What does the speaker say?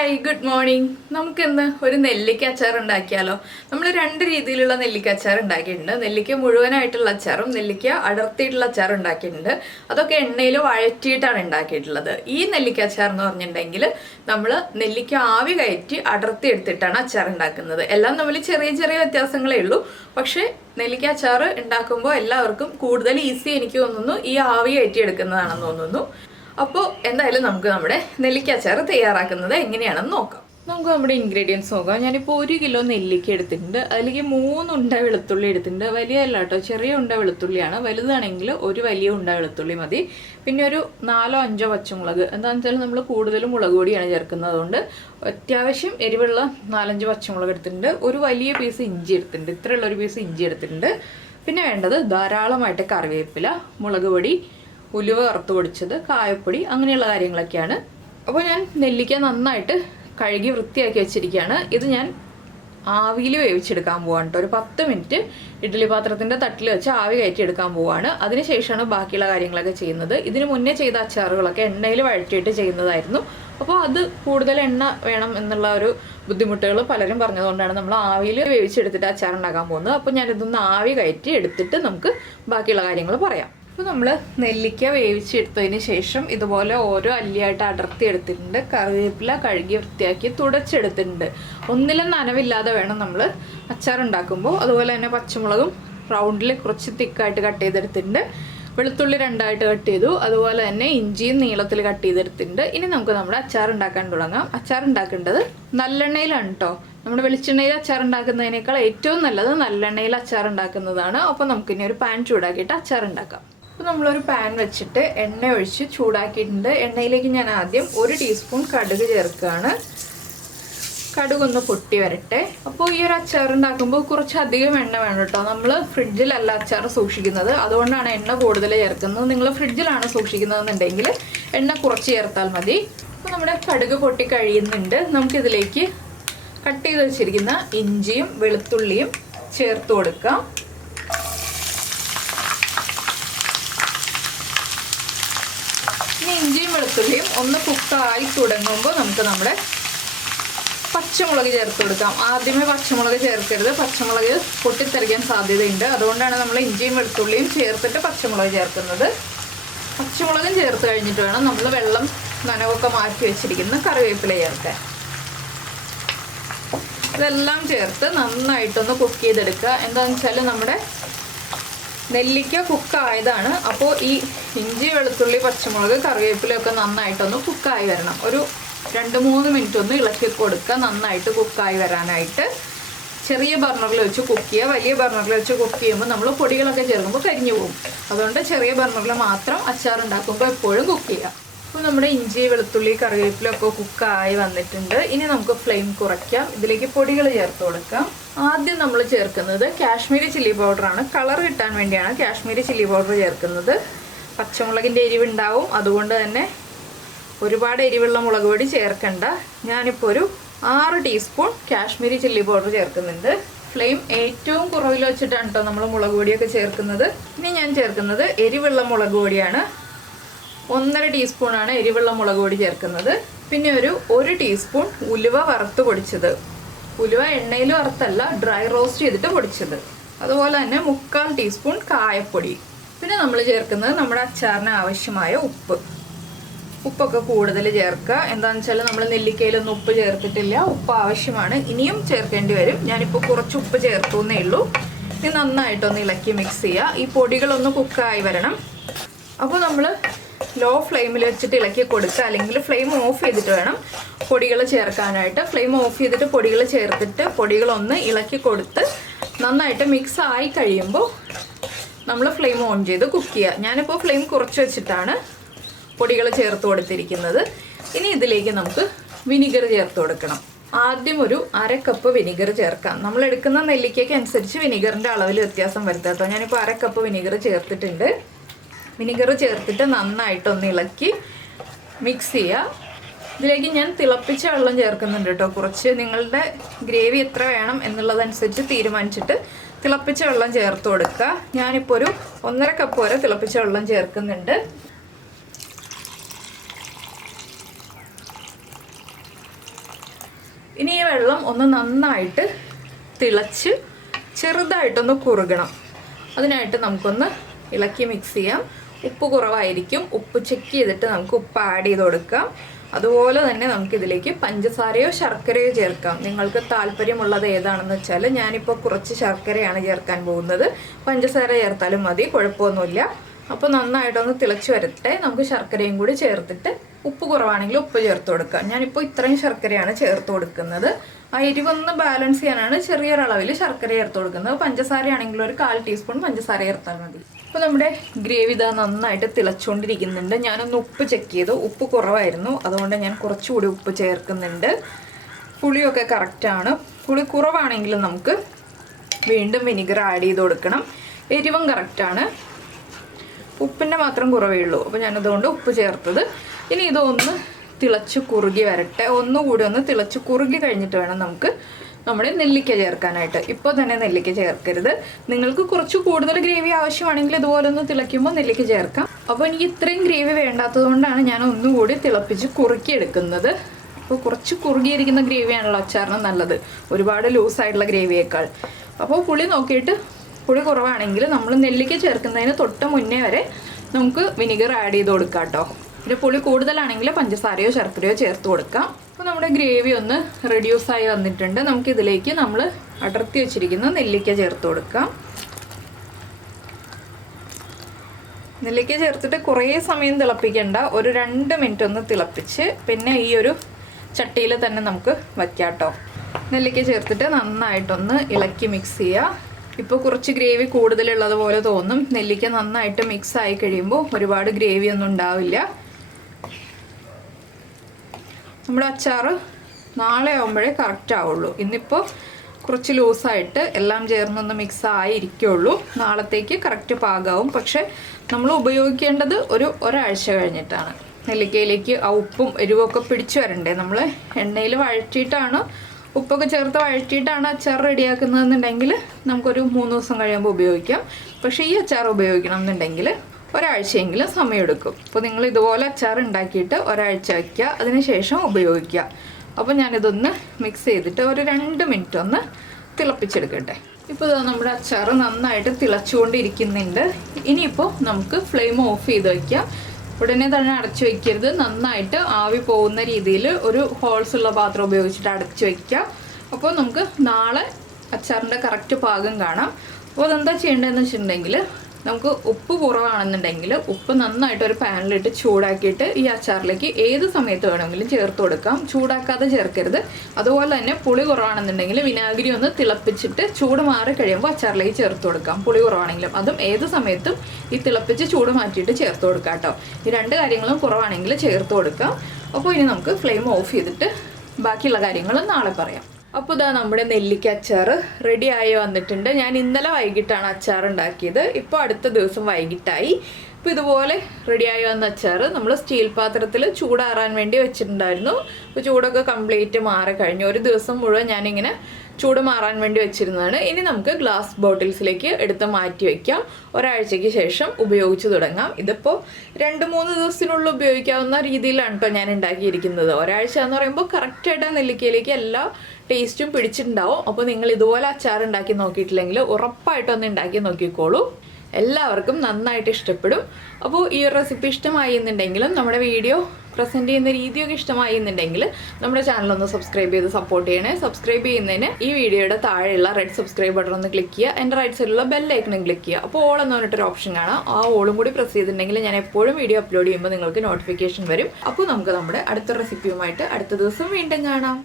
Hi good morning. നമുക്കിന്ന് ഒരു നെല്ലിക്ക അച്ചാർ ഉണ്ടാക്കിയാലോ. നമ്മൾ രണ്ട് രീതിയിലുള്ള നെല്ലിക്ക അച്ചാർ ഉണ്ടാക്കിയിട്ടുണ്ട്. നെല്ലിക്ക മുഴുവനായിട്ടുള്ള അച്ചാറും നെല്ലിക്ക അടർത്തിയിട്ടുള്ള അച്ചാർ ഉണ്ടാക്കിയിട്ടുണ്ട്. അതൊക്കെ എണ്ണയിൽ വഴറ്റിയിട്ടാണ് ഉണ്ടാക്കിയിട്ടുള്ളത്. ഈ നെല്ലിക്ക അച്ചാർ എന്ന് പറഞ്ഞിട്ടുണ്ടെങ്കിൽ നമ്മൾ നെല്ലിക്ക ആവി കയറ്റി അടർത്തി എടുത്തിട്ടാണ് അച്ചാർ ഉണ്ടാക്കുന്നത്. എല്ലാം തമ്മിൽ ചെറിയ ചെറിയ വ്യത്യാസങ്ങളേ ഉള്ളൂ. പക്ഷേ നെല്ലിക്ക അച്ചാർ ഉണ്ടാക്കുമ്പോൾ എല്ലാവർക്കും കൂടുതൽ ഈസി എനിക്ക് തോന്നുന്നു ഈ ആവി കയറ്റി എടുക്കുന്നതാണെന്ന് തോന്നുന്നു. അപ്പോൾ എന്തായാലും നമുക്ക് നമ്മുടെ നെല്ലിക്ക അച്ചാർ തയ്യാറാക്കുന്നത് എങ്ങനെയാണെന്ന് നോക്കാം. നമുക്ക് നമ്മുടെ ഇൻഗ്രീഡിയൻസ് നോക്കാം. ഞാനിപ്പോൾ 1 കിലോ നെല്ലിക്ക എടുത്തിട്ടുണ്ട്. അതിലേക്ക് 3 ഉണ്ട വെളുത്തുള്ളി എടുത്തിട്ടുണ്ട്. വലിയ അല്ല കേട്ടോ, ചെറിയ ഉണ്ട വെളുത്തുള്ളിയാണ്. വലുതാണെങ്കിൽ ഒരു വലിയ ഉണ്ട വെളുത്തുള്ളി മതി. പിന്നെ ഒരു 4-5 പച്ചമുളക്. എന്താണെന്ന് വെച്ചാൽ നമ്മൾ കൂടുതലും മുളക് പൊടിയാണ് ചേർക്കുന്നത്. അതുകൊണ്ട് അത്യാവശ്യം എരിവുള്ള 4-5 പച്ചമുളക് എടുത്തിട്ടുണ്ട്. ഒരു വലിയ പീസ് ഇഞ്ചി എടുത്തിട്ടുണ്ട്. ഇത്രയുള്ളൊരു പീസ് ഇഞ്ചി എടുത്തിട്ടുണ്ട്. പിന്നെ വേണ്ടത് ധാരാളമായിട്ട് കറിവേപ്പില, മുളക് പൊടി, ഉലുവ വറുത്ത് പൊടിച്ചത്, കായപ്പൊടി, അങ്ങനെയുള്ള കാര്യങ്ങളൊക്കെയാണ്. അപ്പോൾ ഞാൻ നെല്ലിക്ക നന്നായിട്ട് കഴുകി വൃത്തിയാക്കി വെച്ചിരിക്കുകയാണ്. ഇത് ഞാൻ ആവിയിൽ വേവിച്ചെടുക്കാൻ പോവാണ് കേട്ടോ. ഒരു 10 മിനിറ്റ് ഇഡ്ഡലി പാത്രത്തിൻ്റെ തട്ടിൽ വെച്ച് ആവി കയറ്റി എടുക്കാൻ പോവാണ്. അതിനുശേഷമാണ് ബാക്കിയുള്ള കാര്യങ്ങളൊക്കെ ചെയ്യുന്നത്. ഇതിന് മുന്നേ ചെയ്ത അച്ചാറുകളൊക്കെ എണ്ണയിൽ വഴറ്റിയിട്ട് ചെയ്യുന്നതായിരുന്നു. അപ്പോൾ അത് കൂടുതൽ എണ്ണ വേണം എന്നുള്ള ഒരു ബുദ്ധിമുട്ടുകൾ പലരും പറഞ്ഞതുകൊണ്ടാണ് നമ്മൾ ആവിയിൽ വേവിച്ചെടുത്തിട്ട് അച്ചാർ ഉണ്ടാക്കാൻ പോകുന്നത്. അപ്പോൾ ഞാനിതൊന്ന് ആവി കയറ്റി എടുത്തിട്ട് നമുക്ക് ബാക്കിയുള്ള കാര്യങ്ങൾ പറയാം. അപ്പോൾ നമ്മൾ നെല്ലിക്ക വേവിച്ചെടുത്തതിന് ശേഷം ഇതുപോലെ ഓരോ അല്ലിയായിട്ട് അടർത്തി എടുത്തിട്ടുണ്ട്. കറിവേപ്പില കഴുകി വൃത്തിയാക്കി തുടച്ചെടുത്തിട്ടുണ്ട്. ഒന്നിലും നനവില്ലാതെ വേണം നമ്മൾ അച്ചാർ ഉണ്ടാക്കുമ്പോൾ. അതുപോലെ തന്നെ പച്ചമുളകും റൗണ്ടിൽ കുറച്ച് തിക്കായിട്ട് കട്ട് ചെയ്തെടുത്തിട്ടുണ്ട്. വെളുത്തുള്ളി 2ആയിട്ട് കട്ട് ചെയ്തു. അതുപോലെ തന്നെ ഇഞ്ചിയും നീളത്തിൽ കട്ട് ചെയ്തെടുത്തിട്ടുണ്ട്. ഇനി നമുക്ക് നമ്മുടെ അച്ചാർ ഉണ്ടാക്കാൻ തുടങ്ങാം. അച്ചാർ ഉണ്ടാക്കേണ്ടത് നല്ലെണ്ണയിലാണ് കേട്ടോ. നമ്മുടെ വെളിച്ചെണ്ണയിൽ അച്ചാർ ഉണ്ടാക്കുന്നതിനേക്കാൾ ഏറ്റവും നല്ലത് നല്ലെണ്ണയിൽ അച്ചാർ ഉണ്ടാക്കുന്നതാണ്. അപ്പോൾ നമുക്കിനി ഒരു പാൻ ചൂടാക്കിയിട്ട് അച്ചാർ ഉണ്ടാക്കാം. അപ്പോൾ നമ്മളൊരു പാൻ വെച്ചിട്ട് എണ്ണ ഒഴിച്ച് ചൂടാക്കിയിട്ടുണ്ട്. എണ്ണയിലേക്ക് ഞാൻ ആദ്യം 1 ടീസ്പൂൺ കടുക് ചേർക്കുകയാണ്. കടുകൊന്ന് പൊട്ടി വരട്ടെ. അപ്പോൾ ഈ ഒരു അച്ചാർ ഉണ്ടാക്കുമ്പോൾ കുറച്ചധികം എണ്ണ വേണം കേട്ടോ. നമ്മൾ ഫ്രിഡ്ജിലല്ല അച്ചാർ സൂക്ഷിക്കുന്നത്, അതുകൊണ്ടാണ് എണ്ണ കൂടുതൽ ചേർക്കുന്നത്. നിങ്ങൾ ഫ്രിഡ്ജിലാണ് സൂക്ഷിക്കുന്നതെന്നുണ്ടെങ്കിൽ എണ്ണ കുറച്ച് ചേർത്താൽ മതി. അപ്പോൾ നമ്മുടെ കടുക് പൊട്ടി കഴിയുന്നുണ്ട്. നമുക്കിതിലേക്ക് കട്ട് ചെയ്ത് വെച്ചിരിക്കുന്ന ഇഞ്ചിയും വെളുത്തുള്ളിയും ചേർത്ത് കൊടുക്കാം. ഇനി ഇഞ്ചിയും വെളുത്തുള്ളിയും ഒന്ന് കുക്കായി തുടങ്ങുമ്പോൾ നമുക്ക് നമ്മുടെ പച്ചമുളക് ചേർത്ത് കൊടുക്കാം. ആദ്യമേ പച്ചമുളക് ചേർക്കരുത്, പച്ചമുളക് പൊട്ടിത്തെറിക്കാൻ സാധ്യതയുണ്ട്. അതുകൊണ്ടാണ് നമ്മൾ ഇഞ്ചിയും വെളുത്തുള്ളിയും ചേർത്തിട്ട് പച്ചമുളക് ചേർക്കുന്നത്. പച്ചമുളകും ചേർത്ത് കഴിഞ്ഞിട്ട് വേണം നമ്മൾ വെള്ളം നനവൊക്കെ മാറ്റി വെച്ചിരിക്കുന്ന കറിവേപ്പില ചേർക്കാൻ. ഇതെല്ലാം ചേർത്ത് നന്നായിട്ടൊന്ന് കുക്ക് ചെയ്തെടുക്കുക. എന്താണെന്ന് വെച്ചാൽ നമ്മുടെ നെല്ലിക്ക കുക്കായതാണ്. അപ്പോൾ ഈ ഇഞ്ചി വെളുത്തുള്ളി പച്ചമുളക് കറിവേപ്പിലൊക്കെ നന്നായിട്ടൊന്ന് കുക്കായി വരണം. ഒരു 2-3 മിനിറ്റ് ഒന്ന് ഇളക്കി കൊടുക്കുക, നന്നായിട്ട് കുക്കായി വരാനായിട്ട്. ചെറിയ ബർണറിൽ വെച്ച് കുക്ക് ചെയ്യുക. വലിയ ബർണറിൽ വെച്ച് കുക്ക് ചെയ്യുമ്പോൾ നമ്മൾ പൊടികളൊക്കെ ചേർക്കുമ്പോൾ കരിഞ്ഞു പോകും. അതുകൊണ്ട് ചെറിയ ബർണറിൽ മാത്രം അച്ചാർ ഉണ്ടാക്കുമ്പോൾ എപ്പോഴും കുക്ക് ചെയ്യുക. അപ്പോൾ നമ്മുടെ ഇഞ്ചി വെളുത്തുള്ളി കറിവേപ്പിലൊക്കെ കുക്കായി വന്നിട്ടുണ്ട്. ഇനി നമുക്ക് ഫ്ലെയിം കുറയ്ക്കാം. ഇതിലേക്ക് പൊടികൾ ചേർത്ത് കൊടുക്കാം. ആദ്യം നമ്മൾ ചേർക്കുന്നത് കാശ്മീരി ചില്ലി പൗഡറാണ്. കളർ കിട്ടാൻ വേണ്ടിയാണ് കാശ്മീരി ചില്ലി പൗഡർ ചേർക്കുന്നത്. പച്ചമുളകിൻ്റെ എരിവുണ്ടാവും, അതുകൊണ്ട് തന്നെ ഒരുപാട് എരിവുള്ള മുളക് പൊടി ചേർക്കണ്ട. ഞാനിപ്പോൾ ഒരു 6 ടീസ്പൂൺ കാശ്മീരി ചില്ലി പൗഡർ ചേർക്കുന്നുണ്ട്. ഫ്ലെയിം ഏറ്റവും കുറവിൽ വെച്ചിട്ടാണ് കേട്ടോ നമ്മൾ മുളക് പൊടിയൊക്കെ ചേർക്കുന്നത്. ഇനി ഞാൻ ചേർക്കുന്നത് എരിവുള്ള മുളക് പൊടിയാണ്. 1.5 ടീസ്പൂണാണ് എരിവുള്ള മുളക് പൊടി ചേർക്കുന്നത്. പിന്നെ ഒരു 1 ടീസ്പൂൺ ഉലുവ വറുത്ത് പൊടിച്ചത്. ഉലുവ എണ്ണയിൽ വറുത്തല്ല, ഡ്രൈ റോസ്റ്റ് ചെയ്തിട്ട് പൊടിച്ചത്. അതുപോലെ തന്നെ 1/4 ടീസ്പൂൺ കായപ്പൊടി. പിന്നെ നമ്മൾ ചേർക്കുന്നത് നമ്മുടെ അച്ചാറിന് ആവശ്യമായ ഉപ്പ്. ഉപ്പൊക്കെ കൂടുതൽ ചേർക്കുക. എന്താണെന്ന് വെച്ചാൽ നമ്മൾ നെല്ലിക്കയിലൊന്നും ഉപ്പ് ചേർത്തിട്ടില്ല. ഉപ്പ് ആവശ്യമാണ്, ഇനിയും ചേർക്കേണ്ടി വരും. ഞാനിപ്പോൾ കുറച്ച് ഉപ്പ് ചേർത്തുന്നേ ഉള്ളൂ. ഇനി നന്നായിട്ടൊന്ന് ഇളക്കി മിക്സ് ചെയ്യുക. ഈ പൊടികളൊന്ന് കുക്കായി വരണം. അപ്പോൾ നമ്മൾ ലോ ഫ്ലെയിമിൽ വെച്ചിട്ട് ഇളക്കി കൊടുക്കുക, അല്ലെങ്കിൽ ഫ്ലെയിം ഓഫ് ചെയ്തിട്ട് വേണം പൊടികൾ ചേർക്കാനായിട്ട്. ഫ്ലെയിം ഓഫ് ചെയ്തിട്ട് പൊടികൾ ചേർത്തിട്ട് പൊടികളൊന്ന് ഇളക്കി കൊടുത്ത് നന്നായിട്ട് മിക്സ് ആയി കഴിയുമ്പോൾ നമ്മൾ ഫ്ലെയിം ഓൺ ചെയ്ത് കുക്ക് ചെയ്യുക. ഞാനിപ്പോൾ ഫ്ലെയിം കുറച്ച് വെച്ചിട്ടാണ് പൊടികൾ ചേർത്ത് കൊടുത്തിരിക്കുന്നത്. ഇനി ഇതിലേക്ക് നമുക്ക് വിനിഗർ ചേർത്ത് കൊടുക്കണം. ആദ്യം ഒരു 1/2 കപ്പ് വിനിഗർ ചേർക്കാം. നമ്മൾ എടുക്കുന്ന നെല്ലിക്കയ്ക്ക് അനുസരിച്ച് വിനിഗറിൻ്റെ അളവിൽ വ്യത്യാസം വരുത്താട്ടോ. ഞാനിപ്പോൾ 1/2 കപ്പ് വിനിഗർ ചേർത്തിട്ടുണ്ട്. വിനിഗർ ചേർത്തിട്ട് നന്നായിട്ടൊന്ന് ഇളക്കി മിക്സ് ചെയ്യുക. ഇതിലേക്ക് ഞാൻ തിളപ്പിച്ച വെള്ളം ചേർക്കുന്നുണ്ട് കേട്ടോ. കുറച്ച് നിങ്ങളുടെ ഗ്രേവി എത്ര വേണം എന്നുള്ളതനുസരിച്ച് തീരുമാനിച്ചിട്ട് തിളപ്പിച്ച വെള്ളം ചേർത്ത് കൊടുക്കുക. ഞാനിപ്പോൾ ഒരു 1.5 കപ്പ് വരെ തിളപ്പിച്ച വെള്ളം ചേർക്കുന്നുണ്ട്. ഇനി ഈ വെള്ളം ഒന്ന് നന്നായിട്ട് തിളച്ച് ചെറുതായിട്ടൊന്ന് കുറുകണം. അതിനായിട്ട് നമുക്കൊന്ന് ഇളക്കി മിക്സ് ചെയ്യാം. ഉപ്പ് കുറവായിരിക്കും, ഉപ്പ് ചെക്ക് ചെയ്തിട്ട് നമുക്ക് ഉപ്പ് ആഡ് ചെയ്ത് കൊടുക്കാം. അതുപോലെ തന്നെ നമുക്കിതിലേക്ക് പഞ്ചസാരയോ ശർക്കരയോ ചേർക്കാം. നിങ്ങൾക്ക് താല്പര്യമുള്ളത് ഏതാണെന്ന് വെച്ചാൽ ഞാനിപ്പോൾ കുറച്ച് ശർക്കരയാണ് ചേർക്കാൻ പോകുന്നത്. പഞ്ചസാര ചേർത്താലും മതി, കുഴപ്പമൊന്നുമില്ല. അപ്പോൾ നന്നായിട്ടൊന്ന് തിളച്ച് വരട്ടെ. നമുക്ക് ശർക്കരയും കൂടി ചേർത്തിട്ട് ഉപ്പ് കുറവാണെങ്കിൽ ഉപ്പ് ചേർത്ത് കൊടുക്കാം. ഞാനിപ്പോൾ ഇത്രയും ശർക്കരയാണ് ചേർത്ത് കൊടുക്കുന്നത്. ആ എരിവൊന്ന് ബാലൻസ് ചെയ്യാനാണ് ചെറിയൊരളവിൽ ശർക്കര ചേർത്ത് കൊടുക്കുന്നത്. പഞ്ചസാരയാണെങ്കിൽ ഒരു 1/4 ടീസ്പൂൺ പഞ്ചസാര ചേർത്താൽ മതി. അപ്പോൾ നമ്മുടെ ഗ്രേവി ഇതാ നന്നായിട്ട് തിളച്ചുകൊണ്ടിരിക്കുന്നുണ്ട്. ഞാനൊന്ന് ഉപ്പ് ചെക്ക് ചെയ്തു, ഉപ്പ് കുറവായിരുന്നു, അതുകൊണ്ട് ഞാൻ കുറച്ചുകൂടി ഉപ്പ് ചേർക്കുന്നുണ്ട്. പുളിയൊക്കെ കറക്റ്റാണ്. പുളി കുറവാണെങ്കിൽ നമുക്ക് വീണ്ടും വിനിഗർ ആഡ് ചെയ്ത് കൊടുക്കണം. എരിവും കറക്റ്റാണ്, ഉപ്പിൻ്റെ മാത്രം കുറവേ ഉള്ളൂ. അപ്പോൾ ഞാനതുകൊണ്ട് ഉപ്പ് ചേർത്തത്. ഇനി ഇതൊന്ന് തിളച്ച് കുറുകി വരട്ടെ. ഒന്നുകൂടി ഒന്ന് തിളച്ച് കുറുകി കഴിഞ്ഞിട്ട് വേണം നമുക്ക് നമ്മുടെ നെല്ലിക്ക ചേർക്കാനായിട്ട്. ഇപ്പോൾ തന്നെ നെല്ലിക്ക ചേർക്കരുത്. നിങ്ങൾക്ക് കുറച്ച് കൂടുതൽ ഗ്രേവി ആവശ്യമാണെങ്കിൽ ഇതുപോലെ ഒന്ന് തിളയ്ക്കുമ്പോൾ നെല്ലിക്ക ചേർക്കാം. അപ്പോൾ എനിക്ക് ഇത്രയും ഗ്രേവി വേണ്ടാത്തത് കൊണ്ടാണ് ഞാൻ ഒന്നുകൂടി തിളപ്പിച്ച് കുറുക്കിയെടുക്കുന്നത്. അപ്പോൾ കുറച്ച് കുറുകിയിരിക്കുന്ന ഗ്രേവിയാണല്ലോ അച്ചാറിന് നല്ലത്, ഒരുപാട് ലൂസായിട്ടുള്ള ഗ്രേവിയേക്കാൾ. അപ്പോൾ പുളി നോക്കിയിട്ട് പുളി കുറവാണെങ്കിൽ നമ്മൾ നെല്ലിക്ക ചേർക്കുന്നതിന് തൊട്ട് മുന്നേ വരെ നമുക്ക് വിനിഗർ ആഡ് ചെയ്ത് കൊടുക്കാം കേട്ടോ. പിന്നെ പുളി കൂടുതലാണെങ്കിൽ പഞ്ചസാരയോ ശർക്കരയോ ചേർത്ത് കൊടുക്കാം. അപ്പോൾ നമ്മുടെ ഗ്രേവി ഒന്ന് റെഡ്യൂസായി വന്നിട്ടുണ്ട്. നമുക്കിതിലേക്ക് നമ്മൾ അടർത്തി വെച്ചിരിക്കുന്ന നെല്ലിക്ക ചേർത്ത് കൊടുക്കാം. നെല്ലിക്ക ചേർത്തിട്ട് കുറേ സമയം തിളപ്പിക്കേണ്ട, ഒരു 2 മിനിറ്റ് ഒന്ന് തിളപ്പിച്ച് പിന്നെ ഈ ഒരു ചട്ടിയിൽ തന്നെ നമുക്ക് വയ്ക്കാം കേട്ടോ. നെല്ലിക്ക ചേർത്തിട്ട് നന്നായിട്ടൊന്ന് ഇളക്കി മിക്സ് ചെയ്യുക. ഇപ്പോൾ കുറച്ച് ഗ്രേവി കൂടുതലുള്ളത് പോലെ തോന്നും. നെല്ലിക്ക നന്നായിട്ട് മിക്സ് ആയി കഴിയുമ്പോൾ ഒരുപാട് ഗ്രേവി ഒന്നും ഉണ്ടാവില്ല. നമ്മുടെ അച്ചാർ നാളെ ആകുമ്പോഴേ കറക്റ്റ് ആവുള്ളൂ. ഇന്നിപ്പോൾ കുറച്ച് ലൂസായിട്ട് എല്ലാം ചേർന്നൊന്ന് മിക്സ് ആയിരിക്കുള്ളൂ. നാളത്തേക്ക് കറക്റ്റ് പാകാവും. പക്ഷെ നമ്മൾ ഉപയോഗിക്കേണ്ടത് ഒരാഴ്ച കഴിഞ്ഞിട്ടാണ്. നെല്ലിക്കയിലേക്ക് ആ ഉപ്പും എരിവൊക്കെ പിടിച്ചു വരണ്ടേ. നമ്മൾ എണ്ണയിൽ വഴറ്റിയിട്ടാണ്, ഉപ്പൊക്കെ ചേർത്ത് വഴറ്റിയിട്ടാണ് അച്ചാർ റെഡിയാക്കുന്നതെന്നുണ്ടെങ്കിൽ നമുക്കൊരു 3 ദിവസം കഴിയുമ്പോൾ ഉപയോഗിക്കാം. പക്ഷേ ഈ അച്ചാർ ഉപയോഗിക്കണം എന്നുണ്ടെങ്കിൽ ഒരാഴ്ചയെങ്കിലും സമയമെടുക്കും. അപ്പോൾ നിങ്ങൾ ഇതുപോലെ അച്ചാർ ഉണ്ടാക്കിയിട്ട് ഒരാഴ്ച വയ്ക്കുക, അതിനുശേഷം ഉപയോഗിക്കുക. അപ്പോൾ ഞാനിതൊന്ന് മിക്സ് ചെയ്തിട്ട് ഒരു 2 മിനിറ്റ് ഒന്ന് തിളപ്പിച്ചെടുക്കട്ടെ. ഇപ്പോൾ ഇതാ നമ്മുടെ അച്ചാർ നന്നായിട്ട് തിളച്ചുകൊണ്ടിരിക്കുന്നുണ്ട്. ഇനിയിപ്പോൾ നമുക്ക് ഫ്ലെയിം ഓഫ് ചെയ്ത് വയ്ക്കാം. ഉടനെ തന്നെ അടച്ചു വയ്ക്കരുത്. നന്നായിട്ട് ആവി പോകുന്ന രീതിയിൽ ഒരു ഹോൾസ് ഉള്ള പാത്രം ഉപയോഗിച്ചിട്ട് അടച്ചു വയ്ക്കുക. അപ്പോൾ നമുക്ക് നാളെ അച്ചാറിൻ്റെ കറക്റ്റ് പാകം കാണാം. അപ്പോൾ അതെന്താ ചെയ്യേണ്ടതെന്ന് വെച്ചിട്ടുണ്ടെങ്കിൽ, നമുക്ക് ഉപ്പ് കുറവാണെന്നുണ്ടെങ്കിൽ ഉപ്പ് നന്നായിട്ട് ഒരു പാനിലിട്ട് ചൂടാക്കിയിട്ട് ഈ അച്ചാറിലേക്ക് ഏത് സമയത്ത് വേണമെങ്കിലും ചേർത്ത് കൊടുക്കാം. ചൂടാക്കാതെ ചേർക്കരുത്. അതുപോലെ തന്നെ പുളി കുറവാണെന്നുണ്ടെങ്കിൽ വിനാഗിരി ഒന്ന് തിളപ്പിച്ചിട്ട് ചൂട് മാറി കഴിയുമ്പോൾ അച്ചാറിലേക്ക് ചേർത്ത് കൊടുക്കാം. പുളി കുറവാണെങ്കിലും അതും ഏത് സമയത്തും ഈ തിളപ്പിച്ച് ചൂട് മാറ്റിയിട്ട് ചേർത്ത് കൊടുക്കാം കേട്ടോ. ഈ 2 കാര്യങ്ങളും കുറവാണെങ്കിൽ ചേർത്ത് കൊടുക്കാം. അപ്പോൾ ഇനി നമുക്ക് ഫ്ലെയിം ഓഫ് ചെയ്തിട്ട് ബാക്കിയുള്ള കാര്യങ്ങൾ നാളെ പറയാം. അപ്പോൾ ഇതാ നമ്മുടെ നെല്ലിക്ക അച്ചാർ റെഡി ആയി വന്നിട്ടുണ്ട്. ഞാൻ ഇന്നലെ വൈകിട്ടാണ് അച്ചാർ ഉണ്ടാക്കിയത്. ഇപ്പോൾ അടുത്ത ദിവസം വൈകിട്ടായി. ഇപ്പോൾ ഇതുപോലെ റെഡിയായി വന്ന അച്ചാർ നമ്മൾ സ്റ്റീൽ പാത്രത്തിൽ ചൂടാറാൻ വേണ്ടി വെച്ചിട്ടുണ്ടായിരുന്നു. അപ്പോൾ ചൂടൊക്കെ കംപ്ലീറ്റ് മാറി കഴിഞ്ഞു. ഒരു ദിവസം മുഴുവൻ ഞാനിങ്ങനെ ചൂട് മാറാൻ വേണ്ടി വെച്ചിരുന്നതാണ്. ഇനി നമുക്ക് ഗ്ലാസ് ബോട്ടിൽസിലേക്ക് എടുത്ത് മാറ്റി വയ്ക്കാം. ഒരാഴ്ചയ്ക്ക് ശേഷം ഉപയോഗിച്ച് തുടങ്ങാം. ഇതിപ്പോൾ 2-3 ദിവസത്തിനുള്ളിൽ ഉപയോഗിക്കാവുന്ന രീതിയിലാണ് കേട്ടോ ഞാൻ ഉണ്ടാക്കിയിരിക്കുന്നത്. ഒരാഴ്ച എന്ന് പറയുമ്പോൾ കറക്റ്റായിട്ട് ആ നെല്ലിക്കയിലേക്ക് എല്ലാ ടേസ്റ്റും പിടിച്ചിട്ടുണ്ടാവും. അപ്പോൾ നിങ്ങൾ ഇതുപോലെ അച്ചാർ ഉണ്ടാക്കി നോക്കിയിട്ടില്ലെങ്കിൽ ഉറപ്പായിട്ടൊന്ന് ഉണ്ടാക്കി നോക്കിക്കോളൂ. എല്ലാവർക്കും നന്നായിട്ട് ഇഷ്ടപ്പെടും. അപ്പോൾ ഈ ഒരു റെസിപ്പി ഇഷ്ടമായി എന്നുണ്ടെങ്കിലും നമ്മുടെ വീഡിയോ പ്രസൻറ്റ് ചെയ്യുന്ന രീതിയൊക്കെ ഇഷ്ടമായി എന്നുണ്ടെങ്കിൽ നമ്മുടെ ചാനലൊന്ന് സബ്സ്ക്രൈബ് ചെയ്ത് സപ്പോർട്ട് ചെയ്യണേ. സബ്സ്ക്രൈബ് ചെയ്യുന്നതിന് ഈ വീഡിയോയുടെ താഴെയുള്ള റെഡ് സബ്സ്ക്രൈബ് ബട്ടൺ ഒന്ന് ക്ലിക്ക് ചെയ്യുക. എൻ്റെ റൈറ്റ് സൈഡിലുള്ള ബെല്ലൈക്കണും ക്ലിക്ക് ചെയ്യുക. അപ്പോൾ ഓൾ എന്ന് പറഞ്ഞിട്ടൊരു ഓപ്ഷൻ കാണാം. ആ ഓളും കൂടി പ്രസ് ചെയ്തിട്ടുണ്ടെങ്കിൽ ഞാൻ എപ്പോഴും വീഡിയോ അപ്ലോഡ് ചെയ്യുമ്പോൾ നിങ്ങൾക്ക് നോട്ടിഫിക്കേഷൻ വരും. അപ്പോൾ നമുക്ക് നമ്മുടെ അടുത്ത റെസിപ്പിയുമായിട്ട് അടുത്ത ദിവസം വീണ്ടും കാണാം.